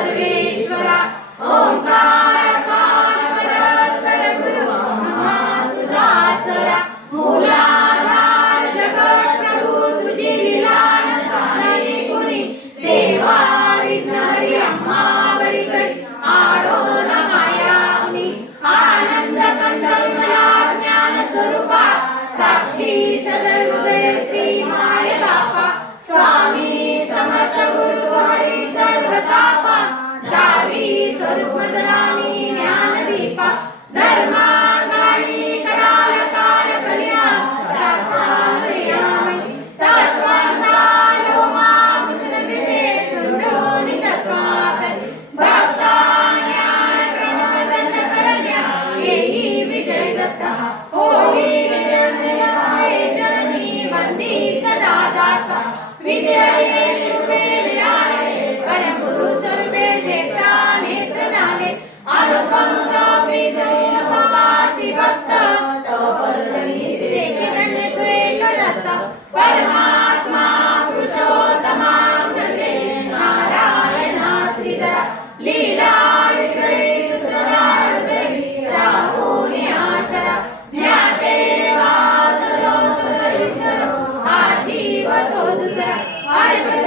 सर्वेश्वरा ओंकाराकार परस्पर गुरु ब्रह्मा तुझा आसरा मूलाधार जगत प्रभू तुझी लीला न जाणे कोणी देवा विघ्न हरी अम्मावरी करी आडो न माया मुनी आनंद कंद विमला ज्ञान स्वरूपा साक्षी सदहृदय श्री माय बापा स्वामी समर्थ गुरु हरी सर्वतापा दावी स्वरूप जनानी ज्ञान दीपा धर्मा गाणी कराल काल कल्याण शास्त्रामृयामि तत्वांचा लोमा घुसुन दिसे तुंडोनी सत्वात भक्ता न्याय प्रमोदन करण्या येई विजय दत्ता होई विरंजनाय जननी बंदी सदा दासा विजय कृपे विराय परम गुरु सर्वे देवता नेत्र जाणे अनुपम विदय भवासी भक्त तव पदधनी देशे धन्य तू एक दत्त परमात्मा पुरुषोत्तमा गुणगे नारायणा श्रीधरा लीला विग्रही सुसुरा हृदय राहुनी आचरा ज्ञातेवा सरो सरो विसरो आजीव तो दुसरा अर्पण